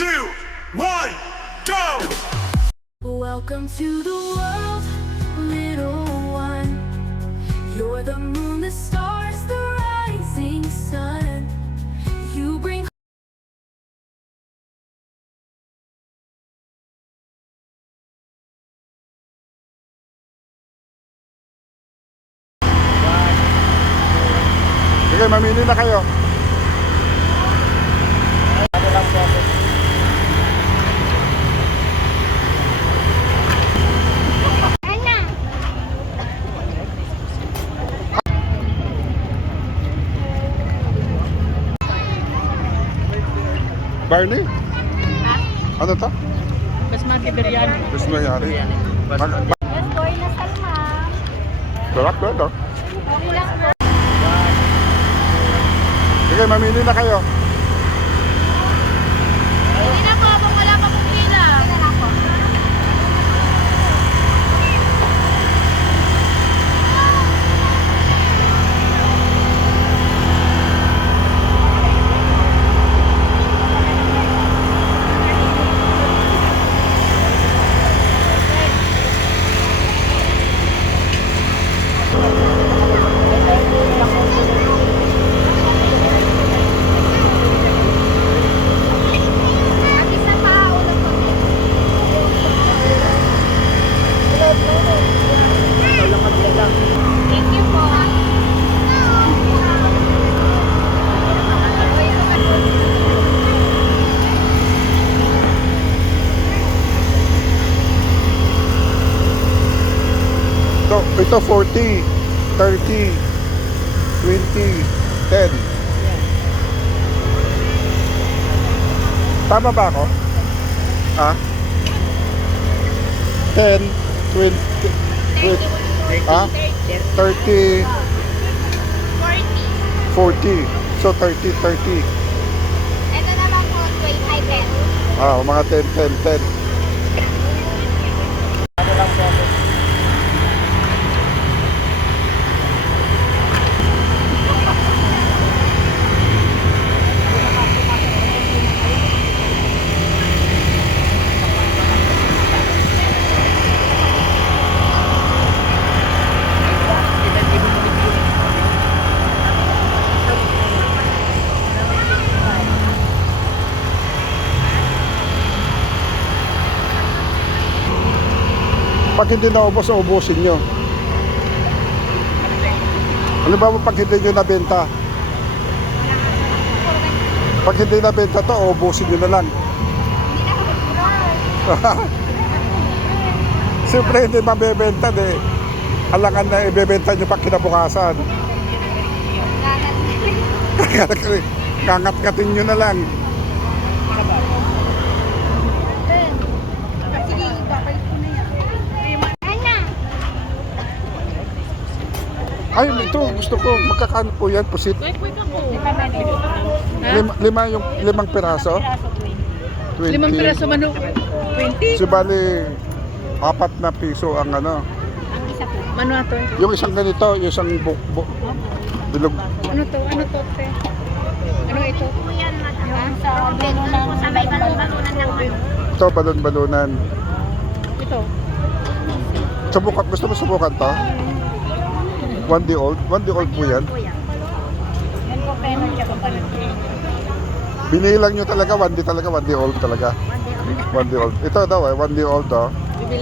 2, 1, go! Welcome to the world, little one. You're the moon, the stars, the rising sun. You bring Sige, mamili na kayo. Barney? Ano to? Basmati biryani. Gusto mo yari? Basmati. Yes, boy na salma. Sarap ko ito. Okay lang na. Sige, mamili na kayo. Hindi na po, habang wala pa pong pila. Wala na po. At isa pa, ulam po. Thank you po. Ito 40, 30, 20, 10. Tama ba ako? Ah? 10, 20, 20 ah? 30, 40. 40. So 30, 30. Ito naman po, 12 ay 10. Ah, mga 10, 10, 10. Pag hindi naubos, ubusin nyo. Ano ba pag hindi nyo nabenta? Pag hindi nabenta to, ubusin nyo na lang. Siyempre hindi mabebenta eh. Alangan na ibebenta nyo pag kinabukasan. Kangat-katin nyo na lang. Ay, ito gusto ko. Magkakano po yan? Pusit? Limang piraso? 20. Limang piraso manok. 20. So bali, 4 na piso ang ano. Mano ato? Yung isang ganito, yung isang bilog. Ano to? Ano to, te? Ano ito? Yan, yung sa balunan. Sa may balunan ng manok. Ito, balon-balunan. Ito. Subukan, gusto mo subukan to? 1 day old? 1 day old po yan. Yan po, peno, tsaka palit. Binilang nyo talaga, 1 day talaga, 1 day old talaga. 1 day old. Ito daw 1 day old to.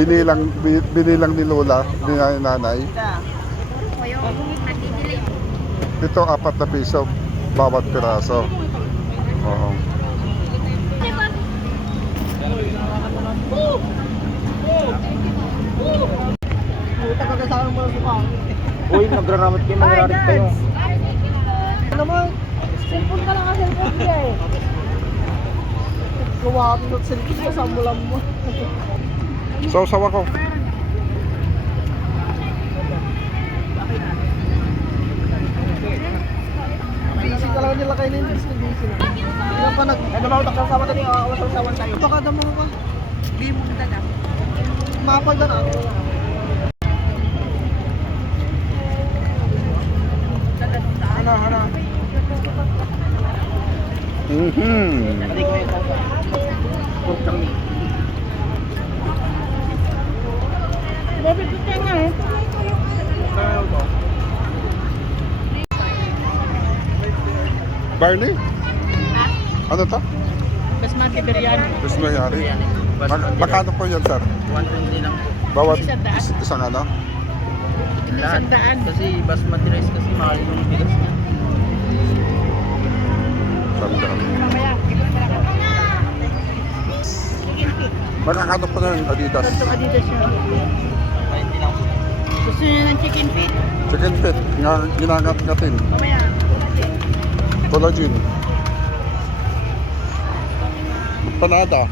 Binilang ni Lola, ni nanay. Po yung nagdidelay po. Ito, 4 na piso, bawat piraso. Oo. Uy, nagraramot kayo, nagraramot kayo. Ano mo? Cellphone ka lang ang cellphone niya eh. Kumakat mo sa cellphone mo, sambulan mo. Sausaw ako. Busy ka lang nila kayo na busy na busy na. Ilan pa ano ba utak sama tadi, awas-awasan tayo. Baka damo ko. Di mo kita na. Mapag na. Hana. Mhm. Barney? Ano to? Basmati biryani. Gusto mo yari? Magkano po yan, sir? 120 lang po. Bawat Isang daan. isang ano? Lahat. 100. Kasi basmati rice kasi mahal yung bigas niya. Sandaan. Mamaya, ikaw na lang. Magkakano po ng Adidas? Ito Adidas siya. 20 lang po. Gusto niya ng chicken feet? Chicken feet, ginangat-ngatin. Mamaya. Collagen. Panada.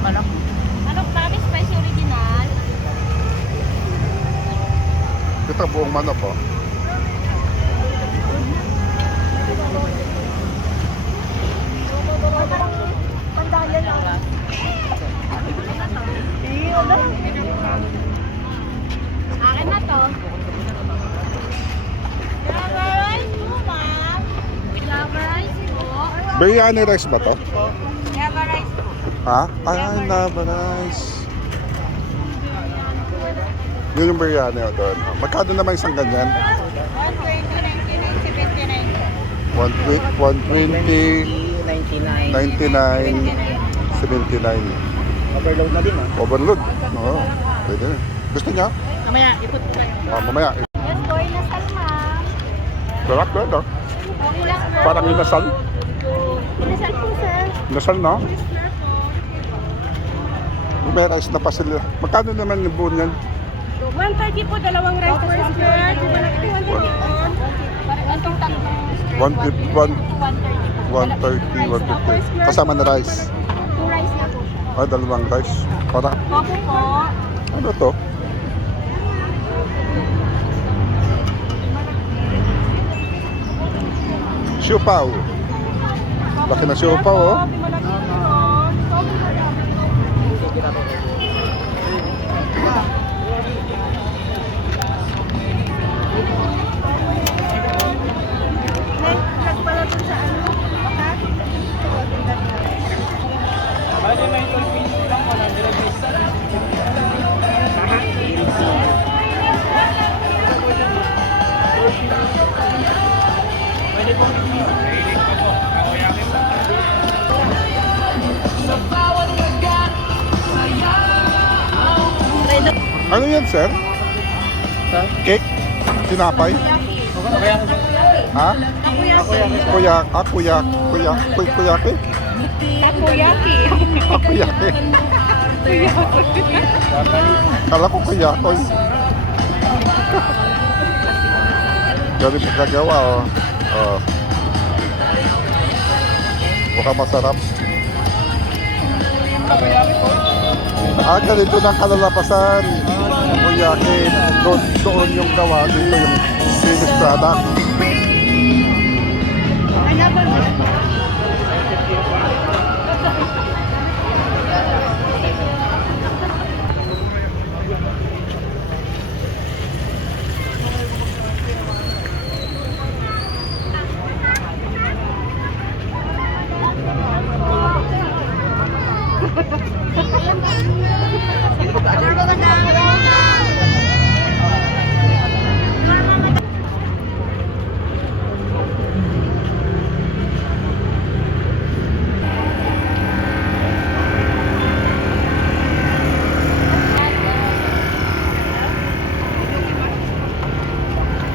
Manok Paris Spicy Original. Ito buong manok po. Pandayan lang. Akin na to. Java rice po, ma'am. Java rice po. Biryani rice ba to? Java rice po. Ha? Ay, lava rice. Yun yung biryani o doon. Magkano naman isang ganyan? 120, 99, 79 po. 120, 99. 99, 79. Overload na din Overload. Oo, pwede na. Gusto niya? Mamaya, ipot ko kayo. Mamaya. Yes, boy, nasal, ma'am. Sarap na ito. Okay lang po. Parang inasal. Nasal po, sir. Inasal, no? May rice na pa sila. Magkano naman yung buo niyan? 130 po, dalawang rice. First skirt. 130, 150. Kasama na rice. 2 rice na po. Ay, dalawang rice. Para, Opo po. ano to? Siupaw. Laki na siupaw, oh. Ano yan, sir? Cake? Tinapay? Ha? Kuyaki? Takoyaki. Kuyaki. Kala ko kuyakoy. Galing pagkagawa, oh. Oh. Mukhang masarap. Ganito ng kalalabasan. Kuyaki. Doon yung gawa. Dito yung finished product.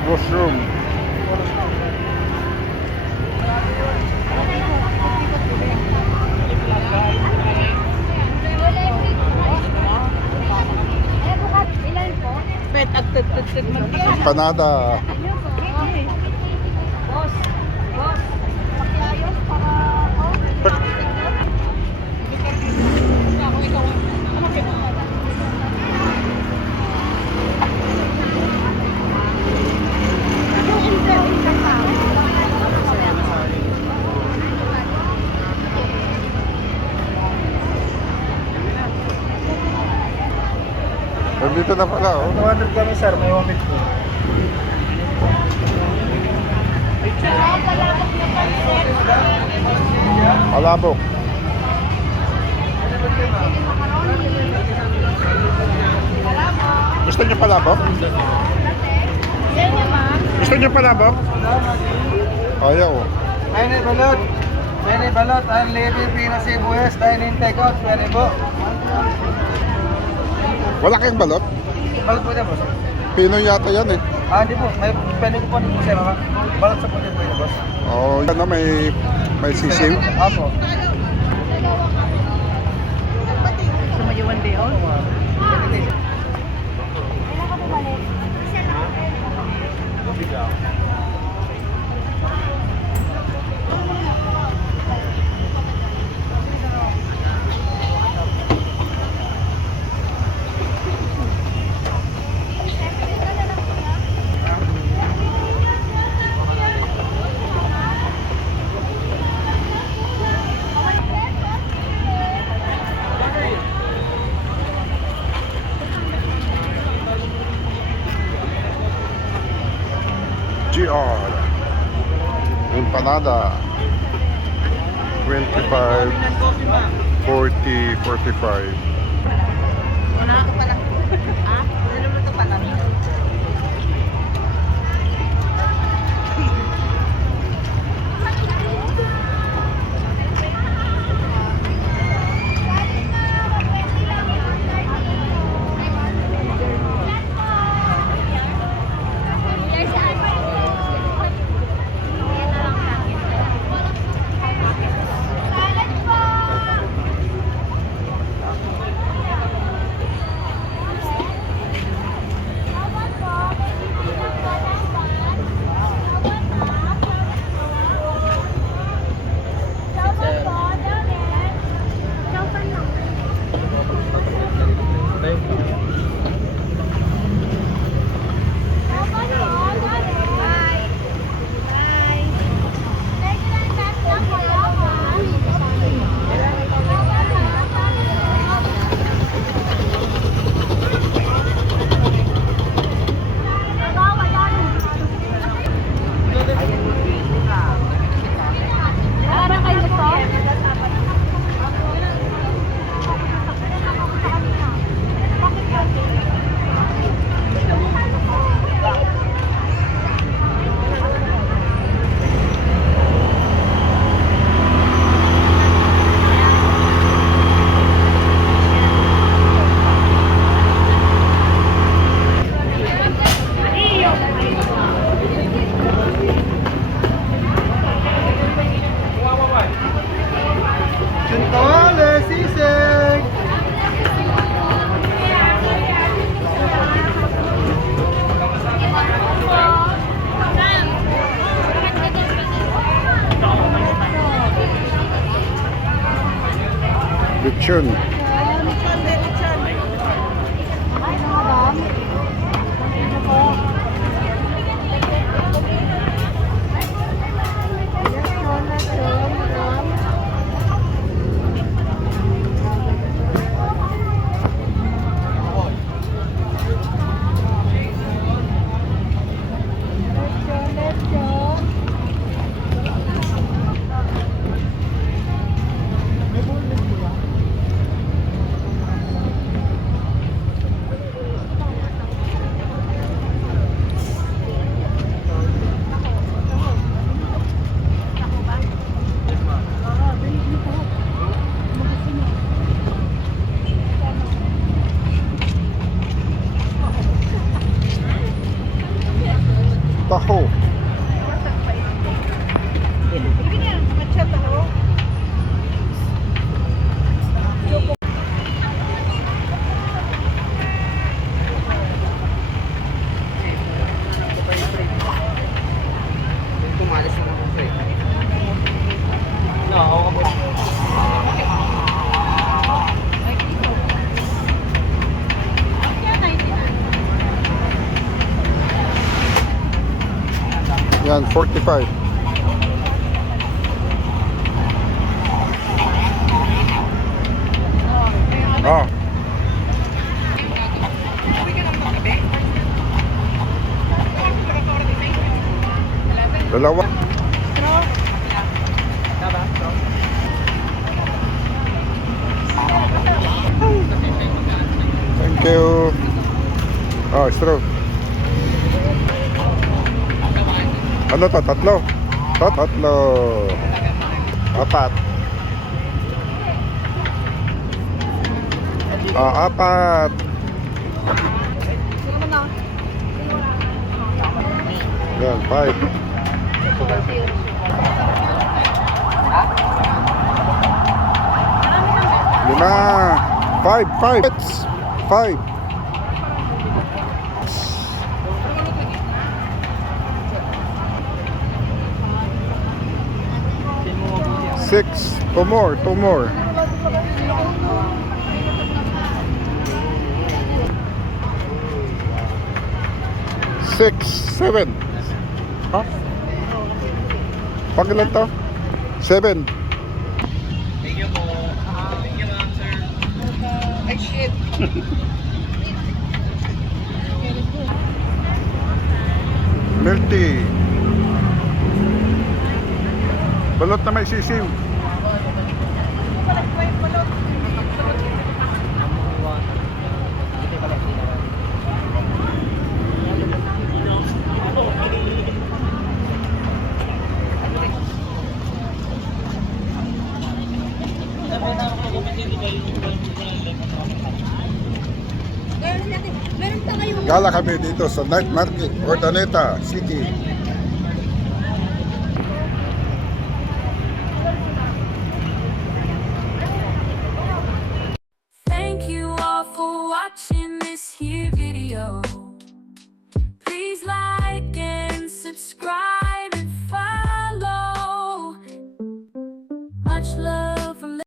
Mushroom. Ilan po? Bet, agtag-tag-tag mag-isa. Panada. Boss. Pakiayos para Nandito na pala, oh. 200 kami sir, may 150. Malabok. Gusto niyo palabok? Gusto niyo palabok? Ayaw. Ayun ay balot. Ayun ay balot. Ang lady pinasibuyas. Dining take-out. Pwede po. Wala kayong balot? Balot po dyan, boss. Pinoy yata yan eh. Hindi po. May pwede ko po nito sir. Balot sa po dyan po yun, boss. Oh, yan na may sisiw. Apo. Gusto mo yung 1 day old? GR. Empanada. 25, 40, 45. Wala ka pala. Ha? Ano naman ito pala? Chintole, sisig! Lechon. Taho. Tumalis na naman sa'yo. No, ako po. Yan, 45. Ah. Dalawa. Diba? Oh, straw. Ano to? Tatlo? Tatlo. Apat. Apat. Yan, 5. Lima. 5. 5. 6. 2 more. 2 more. 6, 7. Ha? Pangilan to? 7. Ay, shit. Milk tea. Balot na may sisiw. Gala kami dito sa night market, Urdaneta City. Thank you all for watching this here video. Please like and subscribe and follow. Much love.